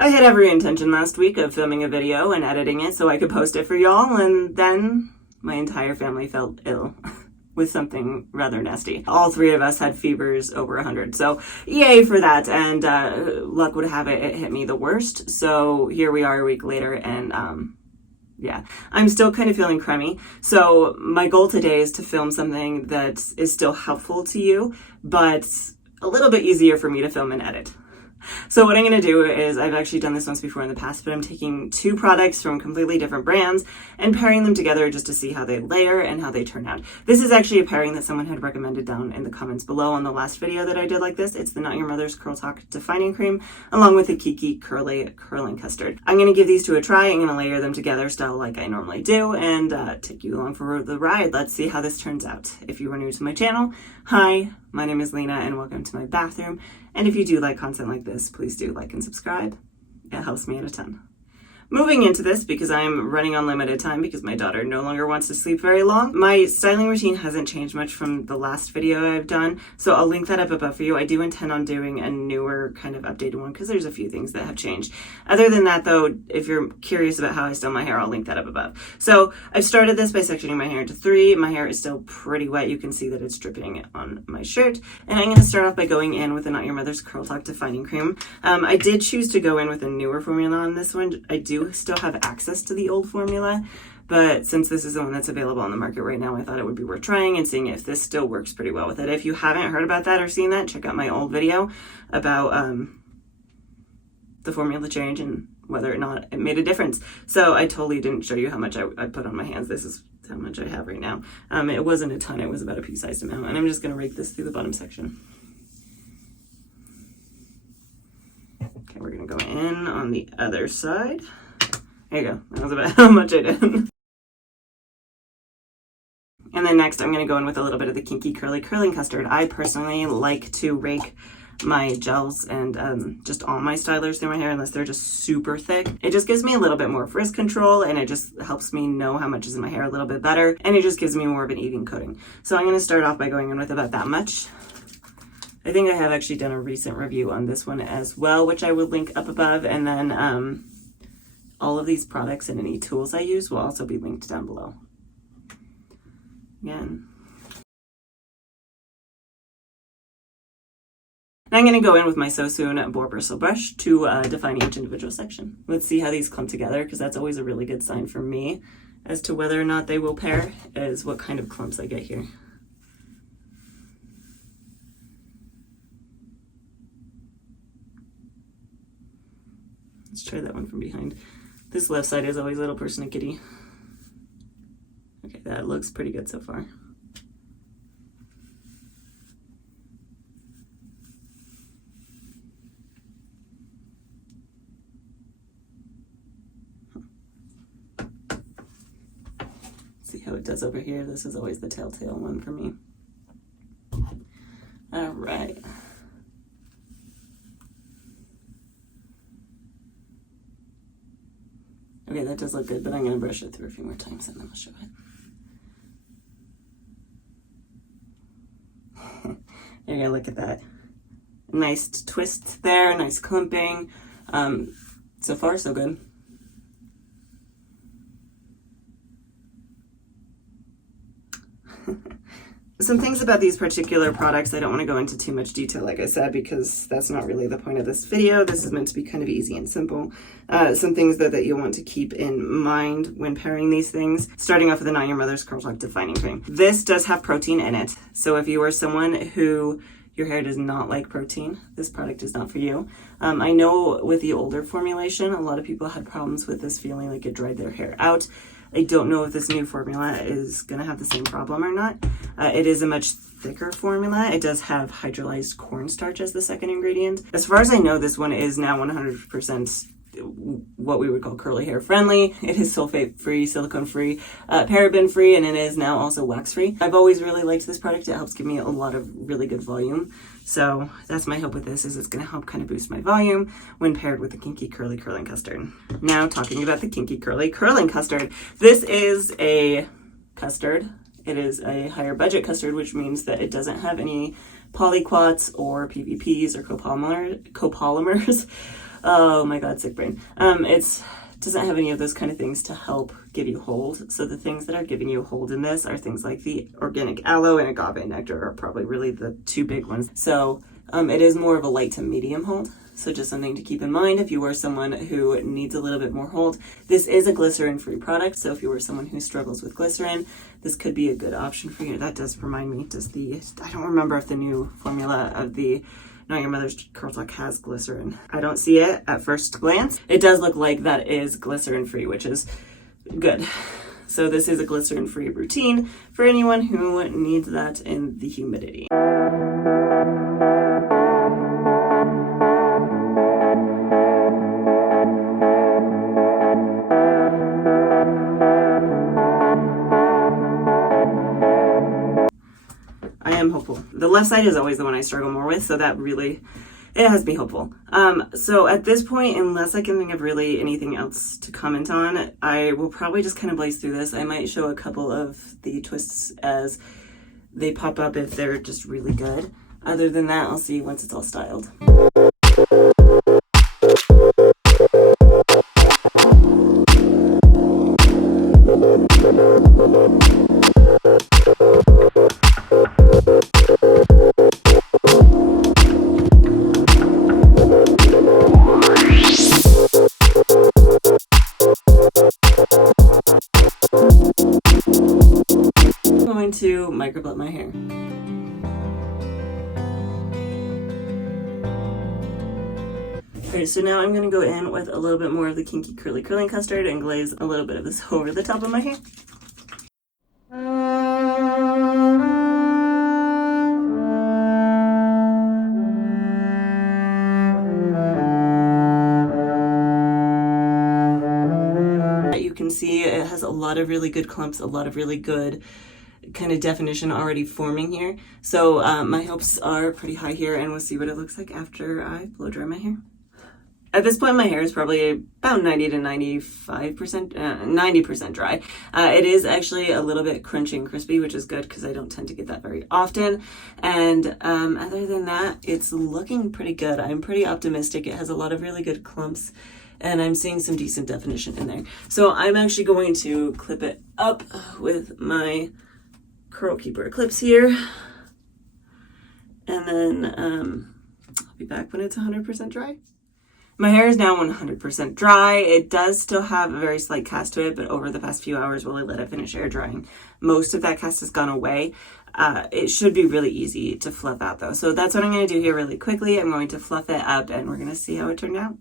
I had every intention last week of filming a video and editing it so I could post it for y'all, and then my entire family felt ill with something rather nasty. All three of us had fevers over 100, so yay for that, and luck would have it, it hit me the worst, so here we are a week later, and yeah, I'm still kind of feeling crummy. So my goal today is to film something that is still helpful to you, but a little bit easier for me to film and edit. So what I'm going to do is, I've actually done this once before in the past, but I'm taking two products from completely different brands and pairing them together just to see how they layer and how they turn out. This is actually a pairing that someone had recommended down in the comments below on the last video that I did like this. It's the Not Your Mother's Curl Talk Defining Cream along with the Kinky Curly Curling Custard. I'm going to give these two a try. I'm going to layer them together style like I normally do and take you along for the ride. Let's see how this turns out. If you are new to my channel, hi, my name is Lena and welcome to my bathroom. And if you do like content like this, please do like and subscribe. It helps me out a ton. Moving into this, because I'm running on limited time because my daughter no longer wants to sleep very long, my styling routine hasn't changed much from the last video I've done, so I'll link that up above for you. I do intend on doing a newer kind of updated one because there's a few things that have changed. Other than that though, if you're curious about how I style my hair, I'll link that up above. So I've started this by sectioning my hair into three. My hair is still pretty wet. You can see that it's dripping on my shirt. And I'm going to start off by going in with the Not Your Mother's Curl Talk Defining Cream. I did choose to go in with a newer formula on this one. I do still have access to the old formula, but since this is the one that's available on the market right now, I thought it would be worth trying and seeing if this still works pretty well with it. If you haven't heard about that or seen that, check out my old video about the formula change and whether or not it made a difference. So I totally didn't show you how much I put on my hands. This is how much I have right now. It wasn't a ton, it was about a pea-sized amount, and I'm just going to rake this through the bottom section. Okay, we're going to go in on the other side. There you go. That was about how much I did. And then next I'm going to go in with a little bit of the Kinky Curly Curling Custard. I personally like to rake my gels and just all my stylers through my hair unless they're just super thick. It just gives me a little bit more frizz control and it just helps me know how much is in my hair a little bit better, and it just gives me more of an even coating. So I'm going to start off by going in with about that much. I think I have actually done a recent review on this one as well, which I will link up above, and then all of these products and any tools I use will also be linked down below. Again. And I'm going to go in with my So Soon boar bristle brush to define each individual section. Let's see how these clump together, because that's always a really good sign for me as to whether or not they will pair, is what kind of clumps I get here. Let's try that one from behind. This left side is always little persnickety. Okay, that looks pretty good so far. See how it does over here. This is always the telltale one for me. All right. Okay, that does look good, but I'm going to brush it through a few more times and then I'll show it. There you go, look at that. Nice twist there, nice clumping. So far, so good. Some things about these particular products, I don't want to go into too much detail, like I said, because that's not really the point of this video. This is meant to be kind of easy and simple. Some things that you'll want to keep in mind when pairing these things. Starting off with the Not Your Mother's Curl Talk Defining Cream. This does have protein in it, so if you are someone who your hair does not like protein, this product is not for you. I know with the older formulation, a lot of people had problems with this feeling like it dried their hair out. I don't know if this new formula is going to have the same problem or not. It is a much thicker formula. It does have hydrolyzed cornstarch as the second ingredient. As far as I know, this one is now 100% what we would call curly hair friendly. It is sulfate free, silicone free, paraben free, and it is now also wax free. I've always really liked this product. It helps give me a lot of really good volume. So that's my hope with this, is it's going to help kind of boost my volume when paired with the Kinky Curly Curling Custard. Now talking about the Kinky Curly Curling Custard. This is a custard. It is a higher budget custard, which means that it doesn't have any polyquats or PVPs or copolymers. Oh my god, sick brain. It's doesn't have any of those kind of things to help give you hold. So the things that are giving you hold in this are things like the organic aloe and agave nectar are probably really the two big ones. So it is more of a light to medium hold. So just something to keep in mind if you are someone who needs a little bit more hold. This is a glycerin-free product, so if you are someone who struggles with glycerin, this could be a good option for you. That does remind me, I don't remember if the new formula of the Not Your Mother's Curl Talk has glycerin. I don't see it at first glance. It does look like that is glycerin-free, which is good. So this is a glycerin-free routine for anyone who needs that in the humidity. I am hopeful. The left side is always the one I struggle more with, so that really, it has me hopeful. So at this point, unless I can think of really anything else to comment on, I will probably just kind of blaze through this. I might show a couple of the twists as they pop up if they're just really good. Other than that, I'll see once it's all styled. I'm going to microblip my hair. Alright, so now I'm going to go in with a little bit more of the Kinky Curly Curling Custard and glaze a little bit of this over the top of my hair. You can see it has a lot of really good clumps, a lot of really good kind of definition already forming here. So my hopes are pretty high here, and we'll see what it looks like after I blow dry my hair. At this point, my hair is probably about 90 to 95%, 90% dry. It is actually a little bit crunchy and crispy, which is good because I don't tend to get that very often. And other than that, it's looking pretty good. I'm pretty optimistic. It has a lot of really good clumps, and I'm seeing some decent definition in there. So I'm actually going to clip it up with my Curl Keeper clips here. And then I'll be back when it's 100% dry. My hair is now 100% dry. It does still have a very slight cast to it, but over the past few hours while I let it finish air drying, most of that cast has gone away. It should be really easy to fluff out though. So that's what I'm going to do here really quickly. I'm going to fluff it out and we're going to see how it turned out.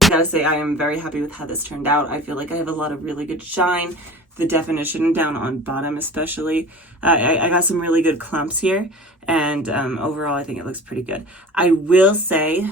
I gotta say I am very happy with how this turned out. I feel like I have a lot of really good shine, the definition down on bottom especially. I got some really good clumps here, and overall I think it looks pretty good. I will say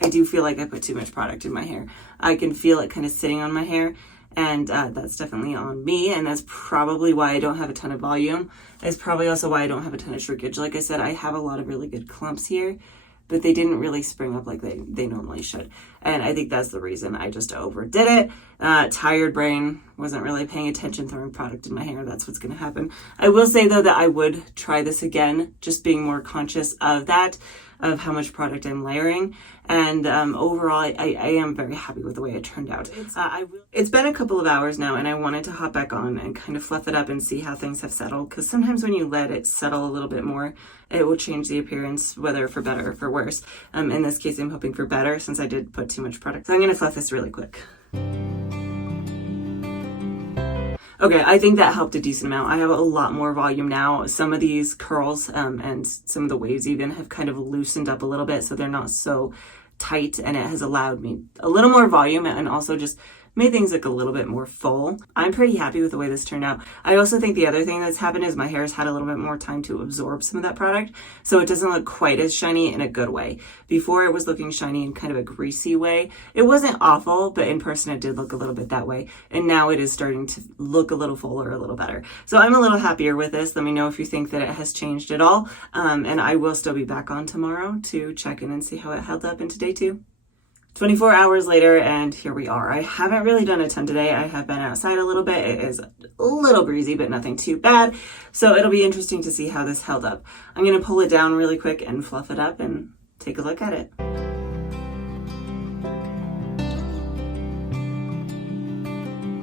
I do feel like I put too much product in my hair. I can feel it kind of sitting on my hair, and that's definitely on me, and that's probably why I don't have a ton of volume. It's probably also why I don't have a ton of shrinkage. Like I said, I have a lot of really good clumps here, but they didn't really spring up like they normally should. And I think that's the reason. I just overdid it. Tired brain, wasn't really paying attention, throwing product in my hair. That's what's going to happen. I will say, though, that I would try this again, just being more conscious of that, of how much product I'm layering. And overall, I am very happy with the way it turned out. It's been a couple of hours now, and I wanted to hop back on and kind of fluff it up and see how things have settled. Because sometimes when you let it settle a little bit more, it will change the appearance, whether for better or for worse. In this case, I'm hoping for better since I did put too much product. So I'm going to fluff this really quick. Okay, I think that helped a decent amount. I have a lot more volume now. Some of these curls and some of the waves even have kind of loosened up a little bit, so they're not so tight, and it has allowed me a little more volume and also just made things look a little bit more full. I'm pretty happy with the way this turned out. I also think the other thing that's happened is my hair has had a little bit more time to absorb some of that product, so it doesn't look quite as shiny in a good way. Before it was looking shiny in kind of a greasy way. It wasn't awful, but in person it did look a little bit that way, and now it is starting to look a little fuller, a little better. So I'm a little happier with this. Let me know if you think that it has changed at all, and I will still be back on tomorrow to check in and see how it held up into day 2. 24 hours later, and here we are. I haven't really done a ton today. I have been outside a little bit. It is a little breezy, but nothing too bad. So it'll be interesting to see how this held up. I'm going to pull it down really quick and fluff it up and take a look at it.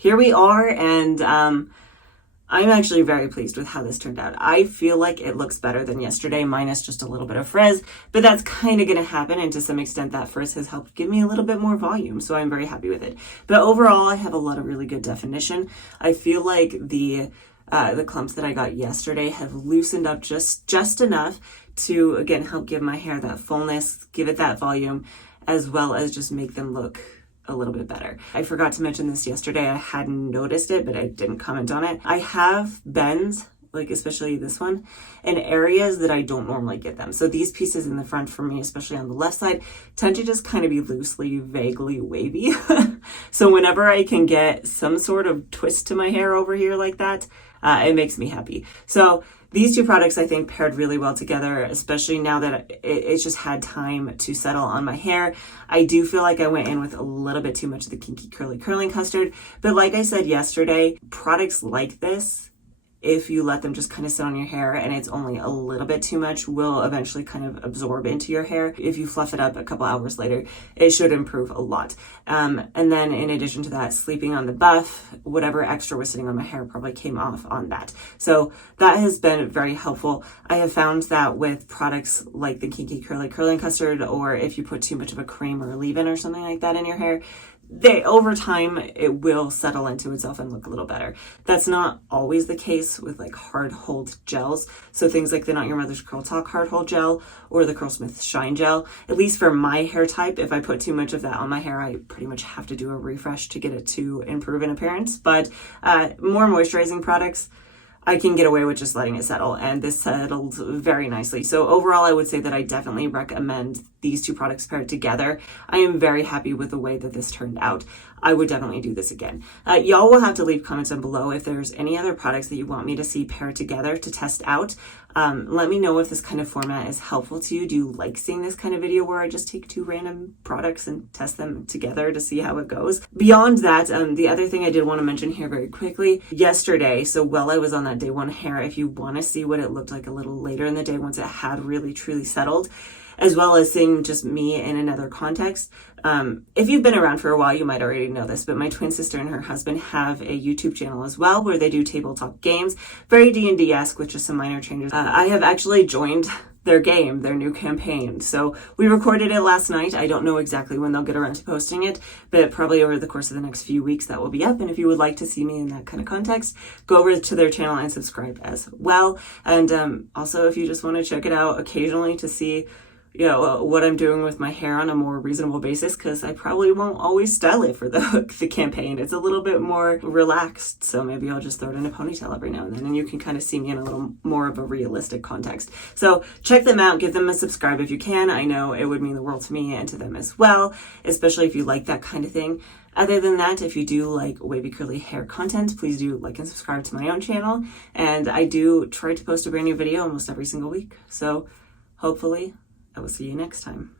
Here we are, and I'm actually very pleased with how this turned out. I feel like it looks better than yesterday, minus just a little bit of frizz, but that's kind of going to happen, and to some extent that frizz has helped give me a little bit more volume, so I'm very happy with it. But overall, I have a lot of really good definition. I feel like the clumps that I got yesterday have loosened up just enough to, again, help give my hair that fullness, give it that volume, as well as just make them look a little bit better. I forgot to mention this yesterday. I hadn't noticed it, but I didn't comment on it. I have bends, like especially this one, in areas that I don't normally get them. So these pieces in the front for me, especially on the left side, tend to just kind of be loosely, vaguely wavy. So whenever I can get some sort of twist to my hair over here like that, it makes me happy. So these two products, I think, paired really well together, especially now that it's just had time to settle on my hair. I do feel like I went in with a little bit too much of the Kinky Curly Curling Custard. But like I said yesterday, products like this, if you let them just kind of sit on your hair and it's only a little bit too much, will eventually kind of absorb into your hair. If you fluff it up a couple hours later, it should improve a lot. And then in addition to that, sleeping on the buff, whatever extra was sitting on my hair probably came off on that. So that has been very helpful. I have found that with products like the Kinky Curly Curling Custard, or if you put too much of a cream or a leave-in or something like that in your hair, over time, it will settle into itself and look a little better. That's not always the case with like hard hold gels. So things like the Not Your Mother's Curl Talk hard hold gel or the Curlsmith Shine gel, at least for my hair type, if I put too much of that on my hair, I pretty much have to do a refresh to get it to improve in appearance. But more moisturizing products, I can get away with just letting it settle, and this settled very nicely. So overall, I would say that I definitely recommend these two products paired together. I am very happy with the way that this turned out. I would definitely do this again. Y'all will have to leave comments down below if there's any other products that you want me to see paired together to test out. Let me know if this kind of format is helpful to you. Do you like seeing this kind of video where I just take two random products and test them together to see how it goes? Beyond that, the other thing I did want to mention here very quickly, yesterday, so while I was on that day one hair, if you want to see what it looked like a little later in the day once it had really truly settled, as well as seeing just me in another context. If you've been around for a while, you might already know this, but my twin sister and her husband have a YouTube channel as well where they do tabletop games, very D&D-esque with just some minor changes. I have actually joined their game, their new campaign. So we recorded it last night. I don't know exactly when they'll get around to posting it, but probably over the course of the next few weeks that will be up. And if you would like to see me in that kind of context, go over to their channel and subscribe as well. And also, if you just want to check it out occasionally to see what I'm doing with my hair on a more reasonable basis, because I probably won't always style it for the campaign. It's a little bit more relaxed, so maybe I'll just throw it in a ponytail every now and then, and you can kind of see me in a little more of a realistic context. So check them out, give them a subscribe if you can. I know it would mean the world to me and to them as well, especially if you like that kind of thing. Other than that, if you do like wavy curly hair content, please do like and subscribe to my own channel. And I do try to post a brand new video almost every single week. So hopefully I will see you next time.